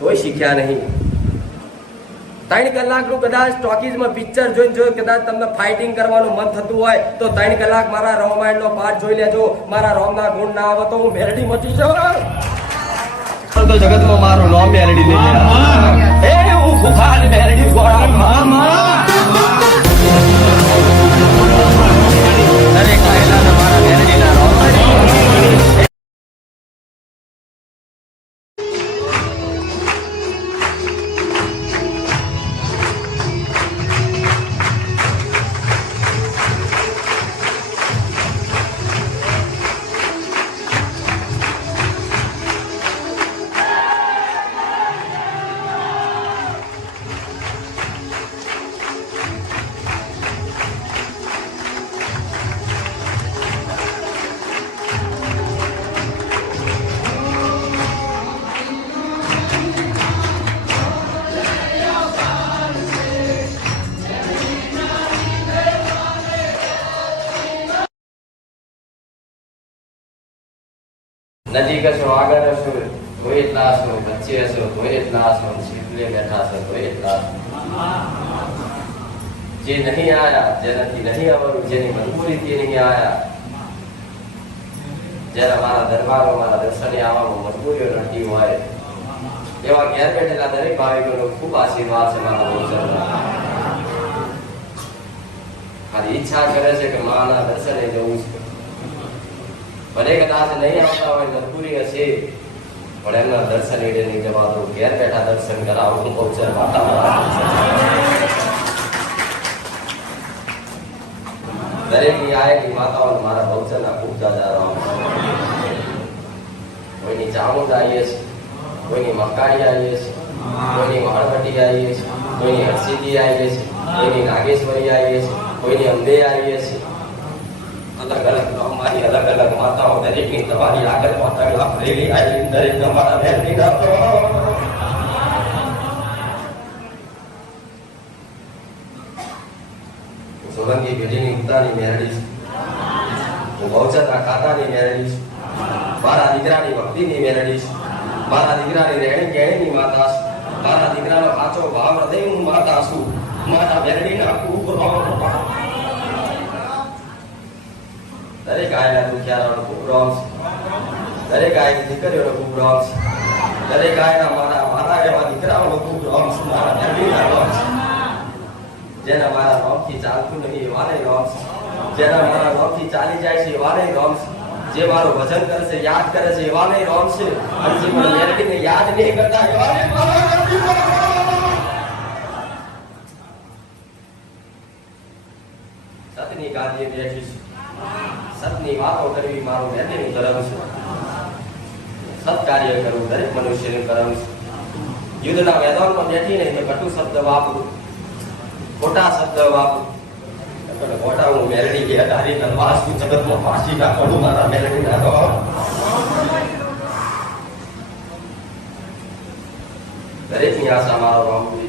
તોય શીખ્યા નહીં. ત્રણ કલાકનું કદાચ ટોકીઝમાં પિક્ચર જોઈને જોયું કદાચ તમને ફાઇટિંગ કરવાનું મન થતું હોય તો ત્રણ કલાક મારા રામાયણનો પાઠ જોઈ લેજો. મારા રોમના ગુણ ના આવે તો હું મેરડી મચી જાઉં. જગતમાં મારું નામ મેરડી નહીં હું ભૂખાલ મેરડી ગોળા. નજીક હશો આગળ હશો કોઈ એટલા હશો વચ્ચે હશો કોઈ એટલા હશો શીતલે બેઠા હશો કોઈ એટલા જે નહીં આયા, જેનાથી નહીં આવવાનું, જેની મજબૂરીથી નહીં આયા, જ્યારે મારા દરબારો મારા દર્શને આવવામાં મજબૂરીઓ નડતી હોય, એવા ઘેર બેઠેલા દરેક ભાવિકોનો ખૂબ આશીર્વાદ છે મારા ભોજનના મારી ઈચ્છા કરે છે કે માના દર્શને જવું છે. ભલે કદાચ નહીં આવતા હોય નરપુરી હશે. પણ એમના દર્શન એટલે નહીં જવા દો ઘેર બેઠા દર્શન કરાવું પહોંચે માતા દરેકની આયેલી માતાઓને મારા ભવચરના ખૂબ જાજા રામ કોઈની ચામુંડ આવીએ છે કોઈની મકાડી આવીએ છે કોઈની મહાણવટી આવીએ છે કોઈની હરસિદ્ધિ આવીએ છે કોઈની નાગેશ્વરી આવીએ છે કોઈની અંબે આવીએ છે અલગ અલગ અમારી અલગ અલગ માતાઓ દરેકની તમારી આગળ માતા આપેલી આવી દરેક તમારા બેનની સોલંકી પેઢીની ઉતાની છે હું બહુચરના ખાતાની છું મારા દીકરાની ભક્તિની છું મારા દીકરાની રહેણી કહેણીની માતા મારા દીકરાનો સાચો ભાવ હૃદય હું માતા છું મારા દરેક આયેલા દુખિયારાનો ખૂબ રોમ છે દરેક આયેલી દીકરીઓનો ખૂબ રોમ છે દરેક આયેલા મારા મારા એવા દીકરાઓનો ખૂબ રોમ છે મારા મેળવીના રોમ છે જેના મારા રોમથી ચાલતું નહીં એવાને રોમ છે જેના મારા રોમથી ચાલી જાય છે એવાને રોમ છે જે મારું ભજન કરે છે યાદ કરે છે એવાને રોમ છે અને જે મને મેળવીને યાદ નહીં કરતા એવાને મારા મેલડીનો રોમ. સતની ગાદીએ બેઠી વાતો કરવી મારું મેળવીનું ધર્મ છે. સત્કાર્ય કરવું દરેક મનુષ્યનું કર્મ છે. યુદ્ધના મેદાનમાં બેઠીને તે કટુ શબ્દ વાપરું. ખોટા શબ્દ વાપરું. હું મારા દરેકની આશા મારો હું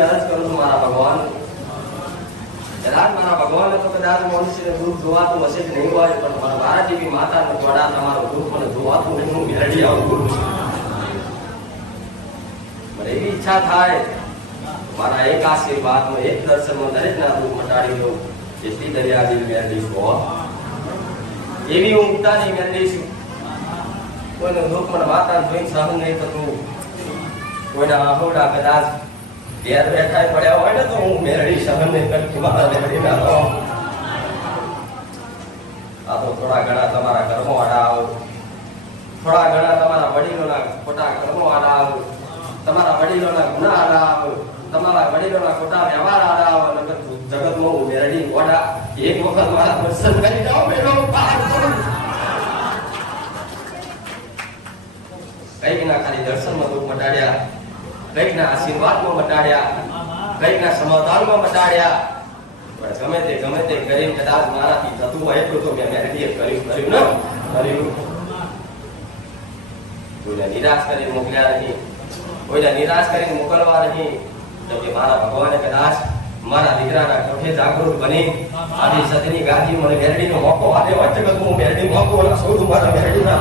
અરજ કરું છું, મારા ભગવાન. કદાચ મારા ભગવાન તો કદાચ નહીં હોય, પણ મારા મારા જેવી મેળવી દઉં જેટલી છું એવી હું ઉતાની મેળવી છું કોઈનું દુઃખ મને માતા જોઈને સહન થતું. કોઈના આહોડા કદાચ ઘેર બેઠા ને તો ખોટા કર્મો નકર જગતમાં હું ઓડા એક વખત મારા દર્શન કરી જાઓ ખાલી દર્શનમાં દુઃખ મટાડ્યા. કંઈક ના આશીર્વાદમાં મટાડ્યા કઈકના સમાધાનમાં મટાડ્યા પણ ગમે તે ગમે તે કરી કદાચ મારાથી થતું હોય એટલું તો મેં મેરેડીએ કર્યું કર્યું ને, કર્યું. કોઈને નિરાશ કરીને મોકલ્યા નહીં, કોઈને નિરાશ કરીને મોકલવા નહીં. તો કે મારા ભગવાને કદાચ મારા દીકરાના કઠે જાગૃત બની આવી સતની ગાદી મને મેરડીનો મોકો આપ્યો હોય હું મેરડી મોકો શોધું મારા મેરડીના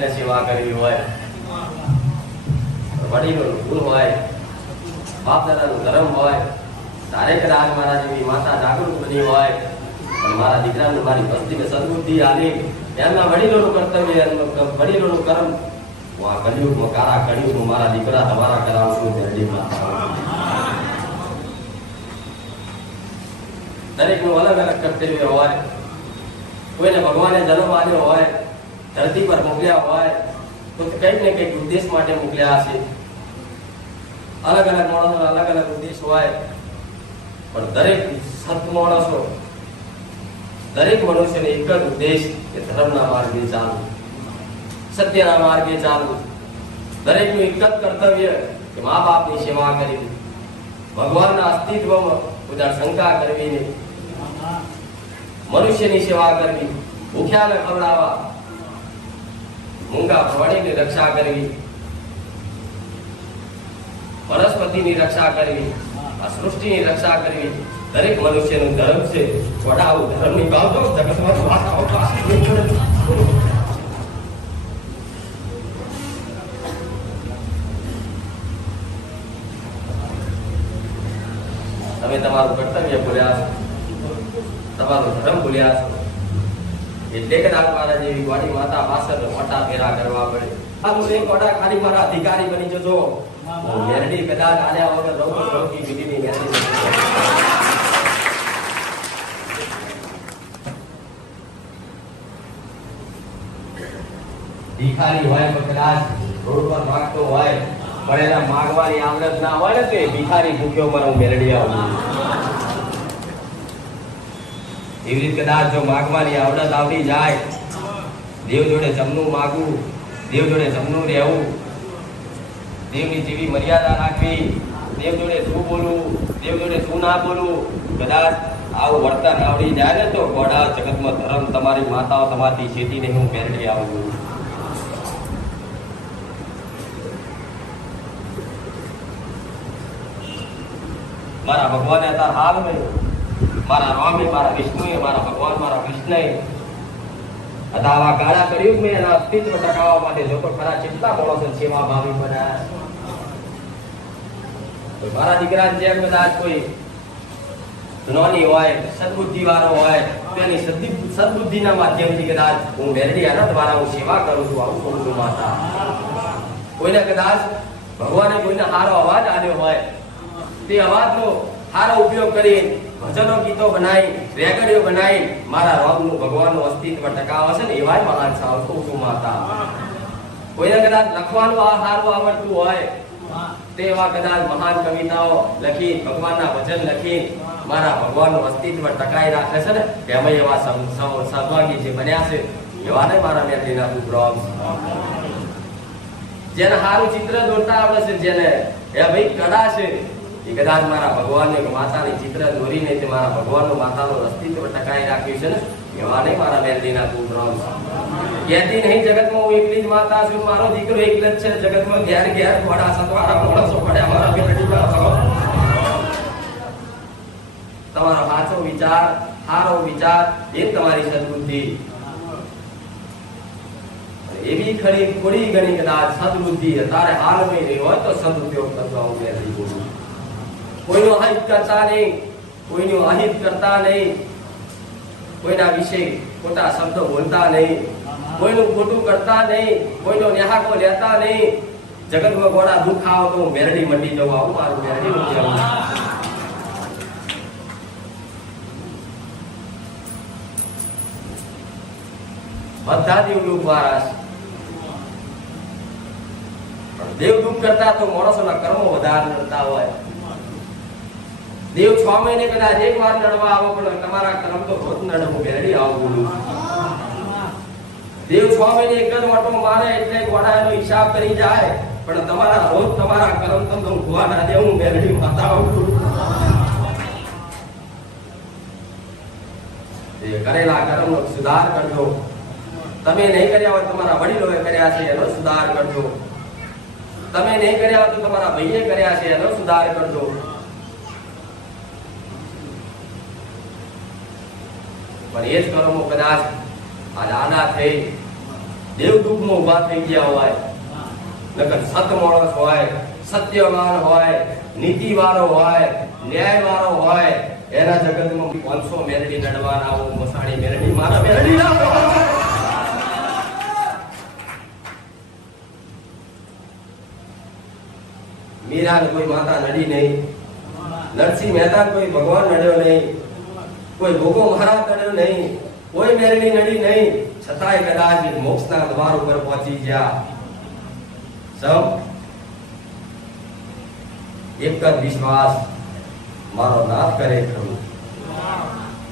કંઈક ને સેવા કરવી હોય. વડીલોનું ગુણ હોય બાપ દાદાનું ધર્મ હોય તારે રાજ મારા જેવી માતા જાગૃત બની હોય, પણ મારા દીકરાને મારી વસ્તીને સદબુદ્ધિ આલી, એમના વડીલોનું કર્તવ્ય એમનું વડીલોનું કર્મ. હું આ કળિયુગમાં કારા કળિયુગમાં મારા દીકરા તમારા કરાવું છું જલ્દી દરેકનું અલગ અલગ કર્તવ્ય હોય. કોઈને ભગવાને જન્મ આપ્યો હોય ધરતી પર મોકલ્યા હોય તો કંઈક ને કંઈક ઉદ્દેશ માટે મોકલ્યા હશે. અલગ અલગ માણસો અલગ અલગ ઉદ્દેશ હોય. પણ દરેક સત માણસો, દરેક મનુષ્યને એક જ ઉદ્દેશ કે ધર્મના માર્ગે ચાલવું. સત્યના માર્ગે ચાલવું. દરેકનું એક જ કર્તવ્ય કે મા બાપની સેવા કરવી. ભગવાનના અસ્તિત્વમાં બધા શંકા કરવી નહીં મનુષ્યની સેવા કરવી, ભૂખ્યાને ખવડાવવા મૂંગા પ્રાણીની રક્ષા કરવી. વનસ્પતિની રક્ષા કરવી. આ સૃષ્ટિની રક્ષા કરવી. દરેક મનુષ્યનું ધર્મ છે. વડાવું ધર્મની બાબતો જગતમાં વાતાઓ તમે તમારું કર્તવ્ય ભૂલ્યા છો. તમારો ધર્મ ભૂલ્યા છો. ભિખારી હોય તો કદાચ રોડ પર માગતો હોય, પણ એના માગવાની આવડત ના હોય ને તો ભિખારી ભૂખ્યો પણ હું મેરડી આવું એવી રીતે કદાચ જો માગવાની આવડત આવડી જાય, દેવ જોડે જમનું માગવું, દેવ જોડે જમનું રહેવું, દેવની જેવી મર્યાદા રાખવી, દેવ જોડે શું બોલવું, દેવ જોડે શું ના બોલવું, કદાચ આવું વર્તન આવડી જાય ને તો ગોડા જગતમાં ધર્મ તમારી માતાઓ તમારી છેતીને હું મેરડી આવું. છું મારા ભગવાને અત્યારે હાલ નહીં મારા રામે મારા વિષ્ણુએ, મારા ભગવાન, મારા વિષ્ણુએ અથવા આવા ગાળા કર્યું મેં એના અસ્તિત્વ ટકાવવા માટે જો તો ખરા કેટલા માણસો સેવા ભાવી બનાયા. મારા દીકરાને જેમ કદાચ કોઈ નોની હોય, સદબુદ્ધિ વાળો હોય, તેની સદ્બુ- સદબુદ્ધિના માધ્યમથી કદાચ હું વેરડી આનંદ દ્વારા હું સેવા કરું છું, આવું કરું છું માતા. કોઈને કદાચ ભગવાને કોઈને સારો અવાજ આપ્યો હોય, તે અવાજનો સારો ઉપયોગ કરી ભજનો, ગીતો બનાવી રેકડીઓ બનાવી મારા રોગનું ભગવાનનું અસ્તિત્વ ટકાવે છે ને એવા જ મહાન સાવ છું છું માતા. કોઈને કદાચ લખવાનું આ આવડતું હોય, તે એવા કદાચ મહાન કવિતાઓ લખી ભગવાનના ભજન લખી મારા ભગવાનનું અસ્તિત્વ ટકાઈ રાખે છે ને, તેમાં એવા સહભાગી જે બન્યા છે, એવાને મારા મેળવીના પ્રોગ્રામ જેને સારું ચિત્ર દોરતા આવડે છે, જેને એ ભાઈ કળા છે એ કદાચ મારા ભગવાનને માતાની ચિત્ર દોરીને તે મારા ભગવાનનું માતાનું અસ્તિત્વ ટકાઈ રાખ્યું છે ને તમારો સાચો વિચાર, સારો વિચાર, એ તમારી સદબુદ્ધિ. એવી ખરી થોડી ઘણી કદાચ સદબુદ્ધિ તારે હાલ નહીં હોય તો સદઉપયોગ કરવા હું પહેલી બોલું કોઈનો અહિત કરતા નહીં, કોઈનું અહિત કરતા નહીં, કોઈના વિશે ખોટા શબ્દો બોલતા નહીં, કોઈનું ખોટું કરતા નહીં, કોઈનો નેહાકો લેતા નહીં. જગતમાં ઘોડા દુઃખ આવો તો હું મેરડી મંડી જવું આવું મારું મેરડી મંડી આવું. બધા દેવદૂત દેવ દેવદૂત કરતા તો માણસોના કર્મો વધારે કરતા હોય. દેવ છ મહિને કદાચ એક વાર નડવા આવો, પણ તમારા કર્મ તો રોજ નડે, હું આવું દેવ છ મહિને એક જ ઓટો મારે, એટલે ગોળા એનો હિસાબ કરી જાય. પણ તમારા રોજ તમારા કર્મ તમને ઊંઘવા ના દે હું બેરડી એ કરેલા કર્મનો સુધાર કરજો. તમે નહીં કર્યા હોય તમારા વડીલોએ કર્યા છે, એનો સુધાર કરજો. તમે નહીં કર્યા હોય તો તમારા ભાઈએ કર્યા છે, એનો સુધાર કરજો. પણ એ જ કર્મો કદાચ આ નાના થઈ દેવદુખમાં ઊભા થઈ ગયા હોય, નકર સત માણસ હોય, સત્યવાન હોય, નીતિવાળો હોય, ન્યાયવાળો હોય, એના જગતમાં પાંચસો મેરડી નડવાના હું મસાણી મેરડી, મારા મેરડી. મીરાને કોઈ માતા નડી નહીં નરસિંહ મહેતા કોઈ ભગવાન નડ્યો નહીં કોઈ ભોગો મહારાજ કર્યો નહીં, કોઈ મેરડી નડી નહીં, છતાંય કદાચ મોક્ષના દ્વાર ઉપર પહોંચી ગયા. સૌ, એક જ વિશ્વાસ મારો નાથ કરે ખરું.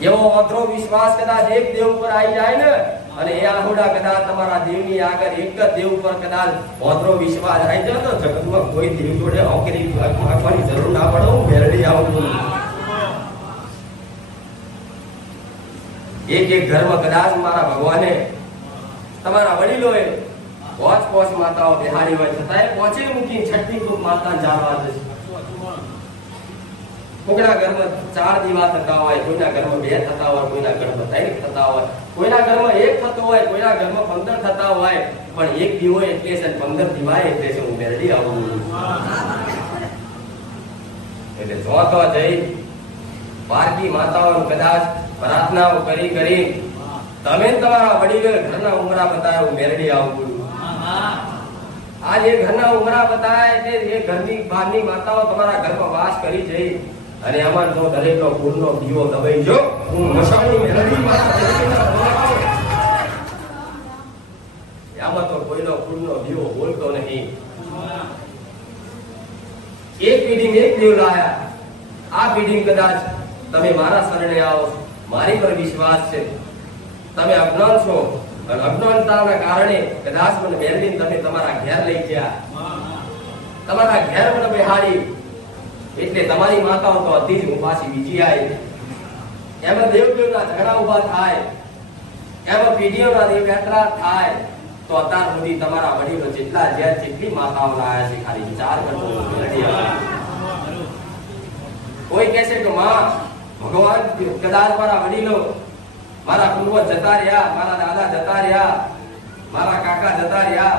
એવો અધરો વિશ્વાસ કદાચ એક દેવ ઉપર આવી જાય ને, અને એ આહુડા કદાચ તમારા દેવની આગળ એક જ દેવ ઉપર કદાચ અધરો વિશ્વાસ આવી જાય તો જગતમાં કોઈ દેવ જોડે ઓકરી આપવાની જરૂર ના પડે, હું મેરડી આવું એક એક ઘરમાં કદાચ મારા ભગવાને તમારા વડીલોએ પોચ પોચ માતાઓ બિહારી હોય છતાં પોચે મૂકી છઠ્ઠી કુક માતા જાણવા જશે કોઈના ઘરમાં ચાર દીવા થતા હોય, કોઈના ઘરમાં બે થતા હોય, કોઈના ઘરમાં ત્રણ થતા હોય, કોઈના ઘરમાં એક થતો હોય, કોઈના ઘરમાં પંદર થતા હોય, પણ એક દીવો એટલે છે પંદર દીવા એટલે છે હું મેરડી આવું. એટલે જો તો જઈ બારકી માતાઓનું કદાચ પ્રાર્થનાઓ કરી કરી તમે તમારા વડીલ ઘરના ઉમરા બતાવ્યા હું મેરડી આવું આ જે ઘરના ઉમરા બતાવે તે એ ઘરની બહારની માતાઓ તમારા ઘરમાં વાસ કરી જઈ અને અમાર જો દરેકનો ગુણનો દીવો દબાઈ જો હું મસાણી બોલાવું. આમાં તો કોઈનો ગુણનો દીવો બોલતો નહીં. એક પીઢી એક દીવ લાયા. આ પીઢી કદાચ તમે મારા શરણે આવો. મારી પર વિશ્વાસ છે. તમે અજ્ઞાન છો અને અજ્ઞાનતાના કારણે કદાચ મને મેળવીને તમે તમારા ઘેર લઈ ગયા. તમારા ઘેર મને બેહાડી. એટલે તમારી માતાઓ તો હતી જ હું બીજી આવી એમાં દેવદેવના ઝઘડા ઊભા થાય. એમાં પીઢીઓના દેવ યાત્રા થાય. તો અત્યાર સુધી તમારા વડીલો જેટલા ઘેર જેટલી માતાઓ લાયા છે, ખાલી વિચાર કરતો કોઈ કહેશે કે, માં ભગવાન કદાચ મારા વડીલો, મારા પૂર્વજ જતા રહ્યા, મારા દાદા જતા રહ્યા, મારા કાકા જતા રહ્યા.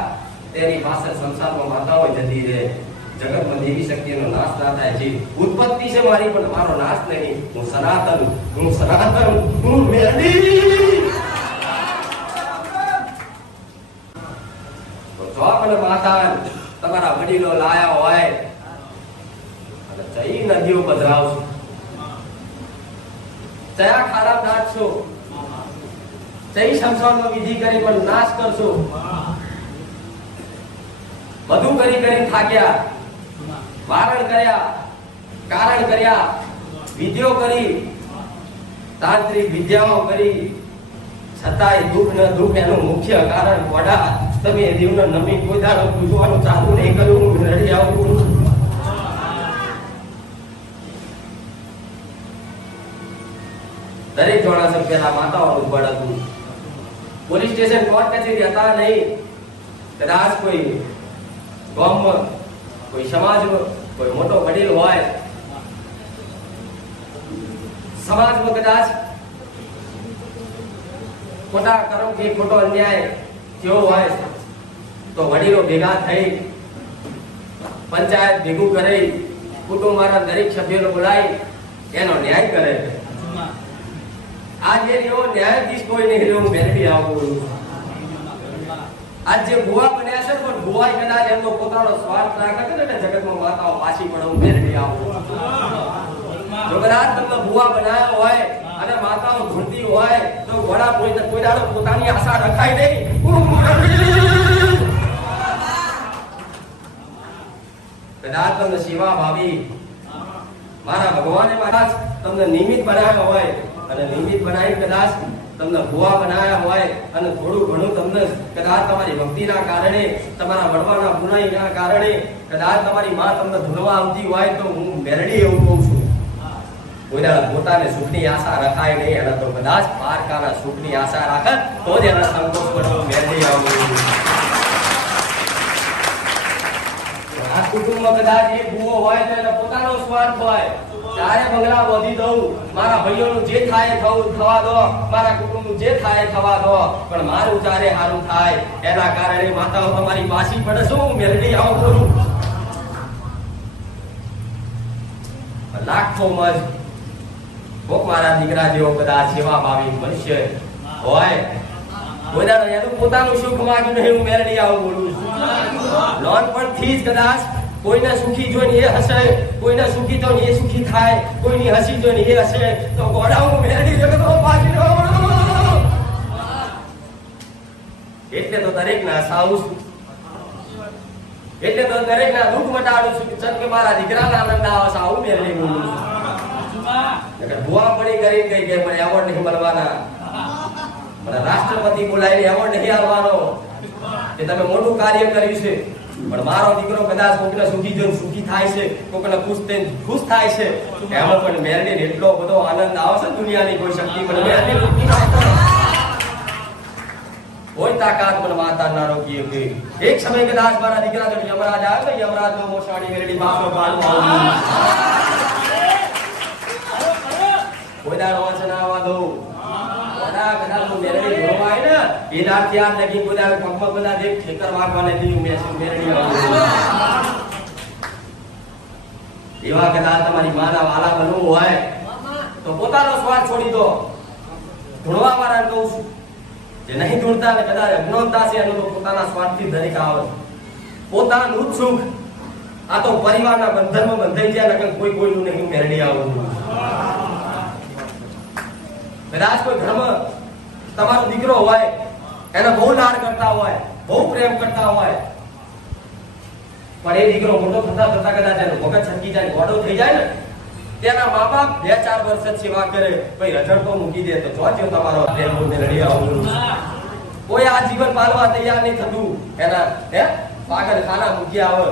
તેની પાસે સંસારમાં માતાઓ જતી રહે. જગતમાં દેવી શક્તિનો નાશ ના થાય. છે ઉત્પત્તિ છે મારી, પણ મારો નાશ નહીં. હું સનાતન હું સનાતન, હું જો આપણે માતા તમારા વડીલો લાયા હોય, અને જઈ નદીઓ પધરાવશો. કયા ખારા નાખશો જઈ સંસારનો વિધિ કરી પણ નાશ કરશો. બધું કરી કરી થાક્યા. વારણ કર્યા, કારણ કર્યા, વિધિઓ કરી. તાંત્રિક વિદ્યાઓ કરી. છતાંય દુઃખ ન દુઃખ એનું મુખ્ય કારણ વડા. તમે દેવને નમી કોઈ દાડો પૂછવાનું ચાલુ નહીં કર્યું, હું રડી આવું દરેક પેલા માતાઓનું બળ હતું પોલીસ સ્ટેશન કોર્ટ કચેરી હતા નહીં. કદાચ કોઈ ગામમાં કોઈ સમાજમાં કોઈ મોટો વડીલ હોય. સમાજમાં કદાચ ખોટા કરો કે ખોટો અન્યાય થયો હોય તો વડીલો ભેગા થઈ પંચાયત ભેગું કરી કુટુંબના દરેક સભ્યોને બોલાવી એનો ન્યાય કરે. આજે એવો ન્યાયાધીશ કોઈ નહીં રહ્યો, હું મેળવી આવું આજ જે ભુવા બન્યા છે પણ ભુવા કદાચ એમનો પોતાનો સ્વાર્થ રાખે છે ને જગતમાં માતાઓ પાછી પણ હું મેળવી આવું તમને ભુવા બનાવ્યા હોય, અને માતાઓ ઘૂરતી હોય, તો ઘોડા કોઈ કોઈ દાડો પોતાની આશા રખાય નહીં. કદાચ તમને સેવા ભાવી. મારા ભગવાને મહારાજ તમને નિમિત્ત બનાવ્યા હોય અને નિમિત્ત બનાવી કદાચ તમને ભૂવા બનાવ્યા હોય અને થોડું ઘણું તમને કદાચ તમારી ભક્તિના કારણે, તમારા વડવાના ગુનાઈના કારણે કદાચ તમારી માં તમને ધૂળવા આવતી હોય તો હું મેરડી એવું કહું છું. કોઈના પોતાને સુખની આશા રખાય નહીં અને તો કદાચ પારકાના સુખની આશા રાખે, તો જ એના સંતોષ કરવો મેરડી આવું આ કુટુંબમાં કદાચ એક ભૂવો હોય તો એનો પોતાનો સ્વાર્થ હોય. તારે બંગલા વધી દઉં. મારા ભાઈઓનું જે થાય થવું, થવા દો. મારા કુટુંબનું જે થાય થવા દો. પણ મારું ચારે સારું થાય, એના કારણે માતાઓ તમારી પાછી પડે. શું મેલડી આવું કરું લાખો મજ. કોક મારા દીકરા જેવો કદાચ સેવા ભાવી મનુષ્ય હોય. કોઈના એનું પોતાનું સુખ માગ્યું નહીં, હું મેળવી આવું બોલું છું. થી જ કદાચ કોઈને સુખી જોઈને એ હશે, કોઈના સુખી તો એ સુખી થાય, કોઈની હસી જોઈને એ હશે. તો ગોડા હું મેળી જગતમાં પાછી એટલે તો દરેક ના સાવું છું. એટલે તો દરેક ના દુઃખ મટાડું છું ચમ કે મારા દીકરાના આનંદ આવે છે આવું બોલું છું. ભુવા પડી કરી ગઈ કે મને એવોર્ડ નહીં મળવાના. મને રાષ્ટ્રપતિ બોલાવીને એવોર્ડ નહીં આવવાનો. કે તમે મોટું કાર્ય કર્યું છે. પણ મારો દીકરો કદાચ કોકને સુખી જોઈને સુખી થાય છે, કોકને ખુશ થઈને ખુશ થાય છે, એમાં પણ મેરડીને એટલો બધો આનંદ આવે દુનિયાની કોઈ શક્તિ પણ મેરડી કોઈ તાકાત પણ માતા ના રોકી શકે એક સમય કદાચ મારા દીકરા જો યમરાજ આવે તો યમરાજ નો મોસાણી મેરડી બાપનો બાલ કોઈ દાડો વાંચે ના આવવા દઉં બધા કદાચ મેરડી જોવા ત્યાં લગી બોલ્યા પગમાં બધા દેખ ઠેકર વાગવા નથી, હું મેરણી એવા કદાચ તમારી માના વાલા બનવું હોય, તો પોતાનો સ્વાર્થ છોડી દો. ધૂણવા વાળા કહું છું, જે નહીં ધૂણતા ને કદાચ અજ્ઞાનતા છે, એનું તો પોતાના સ્વાર્થથી દરેક આવે. છે. પોતાનું જ સુખ આ તો પરિવારના બંધનમાં બંધાઈ ગયા, નકર કોઈ કોઈનું નહીં મેરડી આવું. કદાચ કોઈ ઘરમાં તમારો દીકરો હોય એને બહુ લાડ કરતા હોય, બહુ પ્રેમ કરતા હોય. પણ એ દીકરો મોટો થતા થતા કદાચ એનો મગજ છટકી જાય, ગોડો થઈ જાય ને, તેના મા બાપ બે ચાર વર્ષ જ સેવા કરે, ભાઈ રજડ તો મૂકી દે, તો જોજો તમારો પ્રેમ લડી આવું. કોઈ આ જીવન પાલવા તૈયાર નહીં થતું. એના, હે? પાગલ ખાના મૂકી આવે.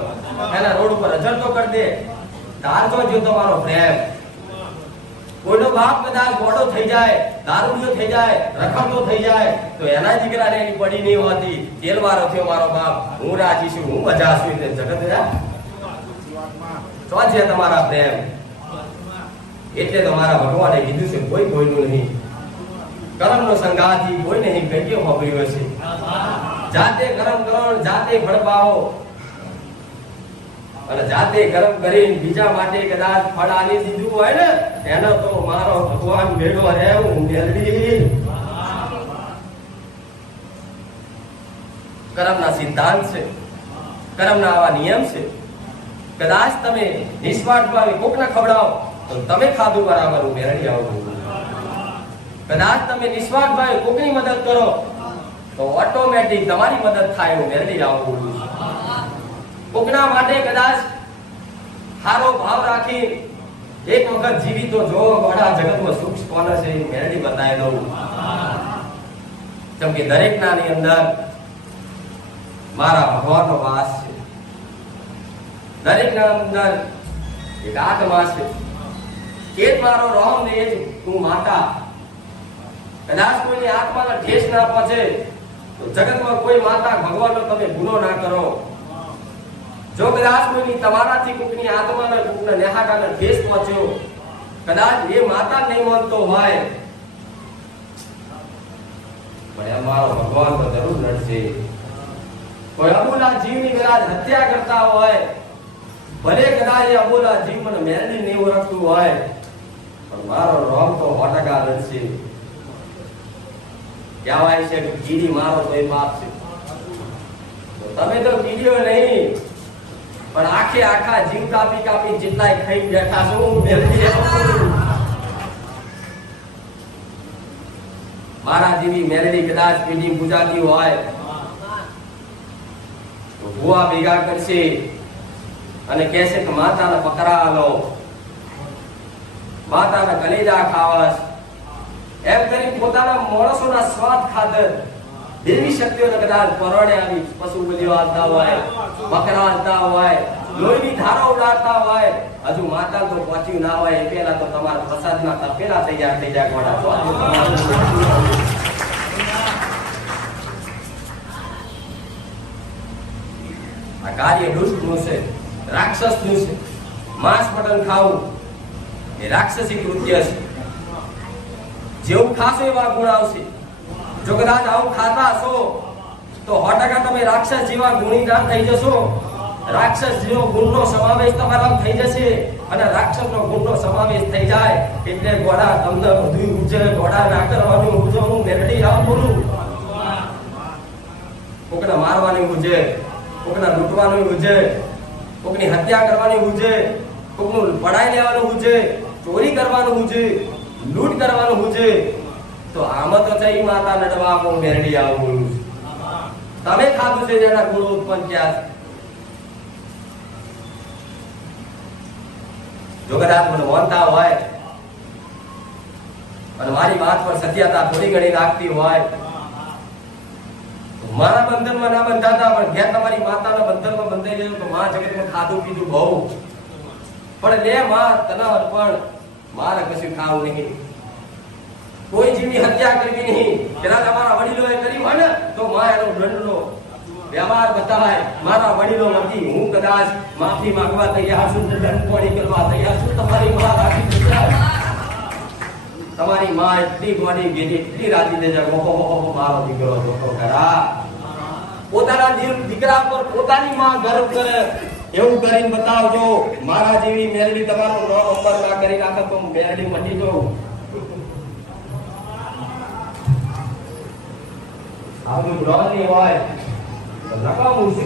એના રોડ ઉપર રજડ તો કરી દે. ધાર જોજો તમારો પ્રેમ. કોઈનો બાપ કદાચ મોટો થઈ જાય, દારૂડિયો થઈ જાય રખડતો થઈ જાય, તો એના દીકરાને એની પડી નહીં હોતી. તેલવારો થયો મારો બાપ. હું રાજી છું, હું મજા છું એટલે જગત હે છે તમારા પ્રેમ? એટલે તમારા ભગવાને કીધું છે, કોઈ કોઈનું નહીં. કર્મનો સંગાથી કોઈ નહીં કઈ હોભર્યો છે. જાતે કર્મ કરો, જાતે ફળ પાવો અને જાતે ગરમ કરીને બીજા માટે કદાચ ફળ આલી દીધું હોય ને, એનો તો મારો ભગવાન ભેગો રહે હું મેળવી કર્મના સિદ્ધાંત છે, કર્મના આવા નિયમ છે. કદાચ તમે નિસ્વાર્થ ભાવે કોકને ખવડાવો, તો તમે ખાધું બરાબર, હું મેળવી આવું. કદાચ તમે નિસ્વાર્થ ભાવે કોકની મદદ કરો, તો ઓટોમેટિક તમારી મદદ થાય, હું મેળવી આવું. કોકના માટે કદાચ હારો ભાવ રાખી એક વખત જીવી તો જો ગોડા જગતમાં સુખ કોને છે એ મેળવી બતાવી દઉં. કેમ કે દરેકના ની અંદર મારા ભગવાનનો વાસ છે. દરેકના અંદર એક આત્મા છે. એ જ મારો રોમ ને એ જ હું માતા. કદાચ કોઈની આત્માને ઠેસ ના પહોંચે, તો જગતમાં કોઈ માતા ભગવાનનો તમે ગુનો ના કરો. જો કદાચ કોઈની તમારાથી કોઈની આત્માના કોઈને નેહાટાને ઠેસ પહોંચ્યો, કદાચ એ માતા નહીં માનતો હોય. પણ અમારો ભગવાન તો જરૂર લડશે કોઈ અબોલા જીવની કદાચ હત્યા કરતા હોય, ભલે કદાચ એ અબોલા જીવ મને મેળવી નહીં ઓળખતું હોય, પણ મારો રોમ તો સો ટકા લડશે. કહેવાય છે કે કીડી મારો તો એ પાપ છે. તમે તો કીડીઓ નહીં. પણ આખે આખા જીવ કાપી કાપી જેટલાય ખાઈ બેઠા છો, હું મેળવી મારા જેવી મેલડી કદાચ પેઢી પૂજાતી હોય, તો ભુવા ભેગા કરશે અને કહેશે કે માતાના પકરા લો માતાના કલેજા ખાવસ. એમ કરી પોતાના માણસોના સ્વાદ ખાતર દેવી શક્તિઓને કદાચ પરોણે આવી પશુ બલિઓ આવતા હોય બકરા આવતા હોય, લોહીની ધારો ઉડાડતા હોય. હજુ માતા તો પહોંચ્યું ના હોય, એ પહેલા તો તમારા પ્રસાદના તપેલા તૈયાર થઈ જાય ઘોડા આ કાર્ય દુષ્ટનું છે, રાક્ષસનું છે. માંસ મટન ખાવું, એ રાક્ષસી કૃત્ય છે. જેવું ખાશો એવા ગુણ આવશે. જો કદાચ આવું ખાતા હશો, તો સો ટકા તમે રાક્ષસ જેવા ગુણીદાર થઈ જશો. રાક્ષસ જેવો ગુણનો સમાવેશ તમારા થઈ જશે અને રાક્ષસનો ગુણનો સમાવેશ થઈ જાય એટલે ગોડા તમને બધું ઉજે ગોડા ના કરવાનું ઉજવણું મેરડી આવ બોલું. કોકને મારવાની ઉજે, કોકને લૂંટવાની ઉજે, કોકની હત્યા કરવાની ઉજે, કોકનું પડાઈ લેવાનું ઉજે, ચોરી કરવાનું ઉજે, લૂંટ કરવાનું ઉજે તો આમાં તો જઈ માતા નડવા હું મેરડી આવું બોલું છું. તમે ખાધું છે જેના ગુણો ઉત્પન્ન ક્યાં છે? જો કદાચ મને માનતા હોય અને મારી વાત પર સત્યતા થોડી ઘણી રાખતી હોય મારા બંધનમાં ના બંધાતા, પણ ઘેર તમારી માતાના બંધનમાં બંધાઈ જજો તો મા જગતમાં ખાધું પીધું બહુ. પણ લે માં તને અર્પણ મારે કશું ખાવું નહીં. કોઈ જીવની હત્યા કરવી નહીં. કદાચ અમારા વડીલોએ કરી હોય ને, તો માં એનો દંડનો વ્યવહાર બતાવાય મારા વડીલો નથી હું કદાચ માફી માંગવા તૈયાર છું દંડકોણી કરવા તૈયાર છું. તમારી માં રાખી તમારી માં એટલી ગોડી ગેલી એટલી રાજી થઈ ઓહો ઓહો મારો દીકરો જોતો કરા પોતાના દીકરા પર પોતાની માં ગર્વ કરે. એવું કરીને બતાવજો, મારા જેવી મેરડી તમારો નો નંબર ના કરી નાખે તો મેરડી મટી જવું આવું ગ્રહ નહીં હોય તો નકામું છે.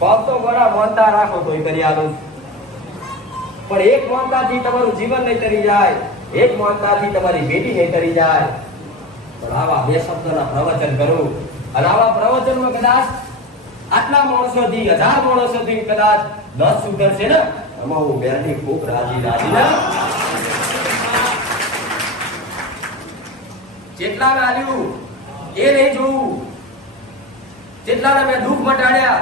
પગ તો ઘણા માનતા રાખો તો કરી આલું પણ એક માનતાથી તમારું જીવન નહીં કરી જાય, એક માનતાથી તમારી બેટી નહીં કરી જાય. પણ આવા બે શબ્દના પ્રવચન કરું. અને આવા પ્રવચનમાં કદાચ આટલા માણસોથી, હજાર માણસોથી કદાચ દસ સુધરશે ને? એમાં હું બેરની ખૂબ રાજી રાજી ના? જેટલા આલ્યું એ નહીં જોવું જેટલાને મેં દુઃખ મટાડ્યા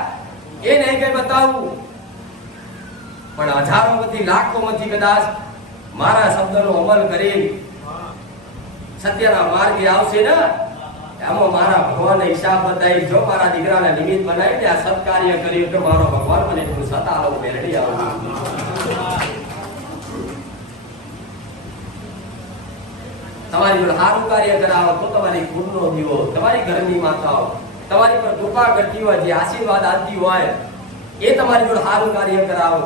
એ નહીં કઈ બતાવું. પણ હજારો માંથી લાખો માંથી કદાચ મારા શબ્દનો અમલ કરી સત્યના માર્ગે આવશે ને એમાં મારા ભગવાનને હિસાબ બતાવી જો મારા દીકરાને નિમિત્ત બનાવીને આ સત્કાર્ય કર્યું તો મારો ભગવાન મને એટલું સતાલો મેળવી આવું. તમારી જોડે સારું કાર્ય કરાવો તો તમારી કુળનો દીવો તમારી ઘરની માતાઓ, તમારી પર કૃપા કરતી હોય, જે આશીર્વાદ આપતી હોય, એ તમારી જોડે સારું કાર્ય કરાવો.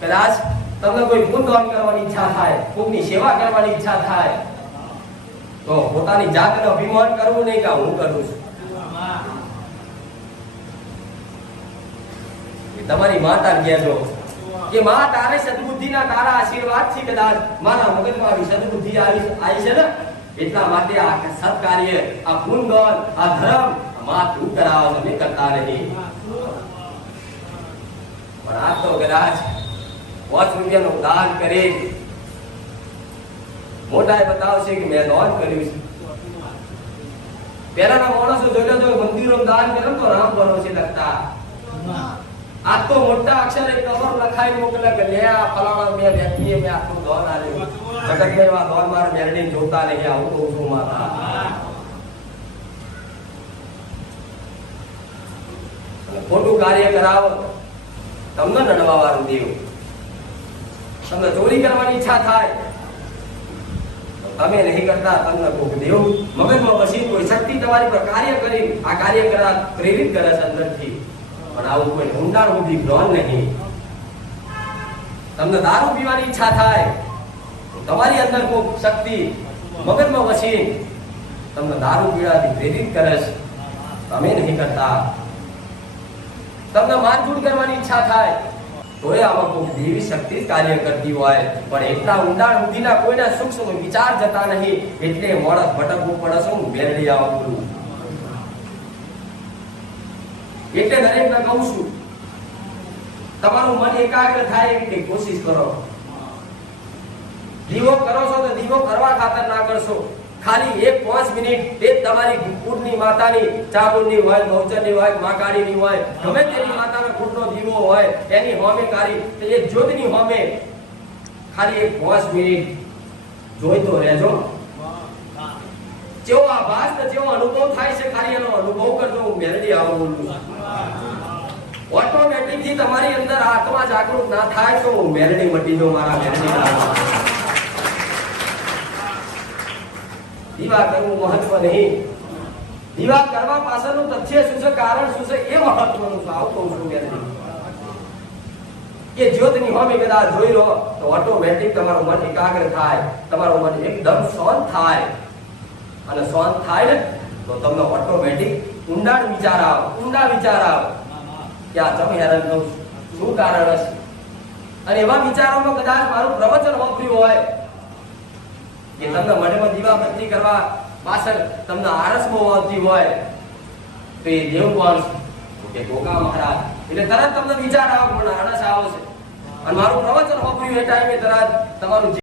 કદાચ તમને કોઈ પુણ્યદાન કરવાની ઈચ્છા થાય કોઈની સેવા કરવાની ઈચ્છા થાય, તો પોતાની જાતને અભિમાન કરવું નહીં કે હું કરું છું. તમારી માતા કહેજો કે માં તારે સદબુદ્ધિના તારા આશીર્વાદ છે કદાચ મારા મગજમાં આવી સદબુદ્ધિ આવી આવી છે ને એટલા માટે આ સત્કાર્ય આ પુણ્યદાન આ ધર્મમાં તું કરાવો તમે કરતા નહીં પણ આ તો કદાચ પાંચ રૂપિયાનું દાન કરી મોટાએ બતાવશે કે મેં દાન કર્યું છે પહેલાના માણસો જોડે જો મંદિરો દાન કરે ને તો રામ ભરોસે લખતા આ તો મોટા અક્ષરે કબર લખાઈ મોકલે કે, લે આ ફલાણા મેં વ્યક્તિએ મે આટલું દાન આલ્યું. જગત મે એવા દાન માર મેરડી જોતા નહીં, આવું તો છું માતા ખોટું કાર્ય કરાવો, તમને નડવા વાળું દેવ. તમને ચોરી કરવાની ઈચ્છા થાય તમે નહીં કરતા, તમને કોક દેવ. મગજમાં પછી કોઈ શક્તિ તમારી પર કાર્ય કરી, આ કાર્ય કરા પ્રેરિત કરે છે અંદરથી. પણ આવું કોઈ ઊંડાણ સુધી ગ્રહણ નહીં. તમને દારૂ પીવાની ઈચ્છા થાય, તો તમારી અંદર કોઈ શક્તિ મગજમાં વસી તમને દારૂ પીવાથી પ્રેરિત કરે છે. તમે નહીં કરતા. તમને મારઝૂડ કરવાની ઈચ્છા થાય, તોય આમાં કોઈ દેવી શક્તિ કાર્ય કરતી હોય. પણ એટલા ઊંડાણ સુધીના કોઈના સૂક્ષ્મ વિચાર જતા નહીં, એટલે મોડસ ભટકવું પડે હું બેરડી આવું બોલું એટલે દરેકને કહું છું, તમારું મન એકાગ્ર થાય એટલી કોશિશ કરો. દીવો કરો છો તો દીવો કરવા ખાતર ના કરશો. ખાલી એક પાંચ મિનિટ એ તમારી કુટની માતાની, ચામુંડની હોય બહુચરની હોય માકાળીની હોય, ગમે તેની માતાનો કુટનો દીવો હોય, એની હોમે કાળી એ જ્યોતની હોમે ખાલી એક પાંચ મિનિટ જોઈતો રહેજો. જેવો આભાસ ને જેવો અનુભવ થાય છે, ખાલી એનો અનુભવ કરજો, હું મેલડી આવું બોલું છું. ઓટોમેટિકથી તમારી અંદર આત્મા જાગૃત ના થાય તો હું મેલડી મટી દો મારા મેલડી દીવા કરવું મહત્વ નહીં. દીવા કરવા પાછળનું તથ્ય શું છે, કારણ શું છે, એ મહત્વનું છે. આવું કહું છું મેલડી. કે જ્યોતની હોમી કદાચ જોઈ લો, તો ઓટોમેટિક તમારું મન એકાગ્ર થાય, તમારું મન એકદમ શાંત થાય. અને શાંત થાય ને, તો તમને ઓટોમેટિક ઊંડાણ વિચાર આવે, ઊંડા વિચાર આવે. કે આ તમે હેરાન થવું શું કારણ હશે? અને એવા વિચારોમાં કદાચ મારું પ્રવચન વાપર્યું હોય, કે તમને મનમાં દીવાબત્તી કરવા પાછળ તમને આરસમાં આવતી હોય, તો એ દેવ કોણ કે ગોગા મહારાજ. એટલે તરત તમને વિચાર આવે, પણ આળસ આવે છે. અને મારું પ્રવચન વાપર્યું એ ટાઈમે તરત તમારું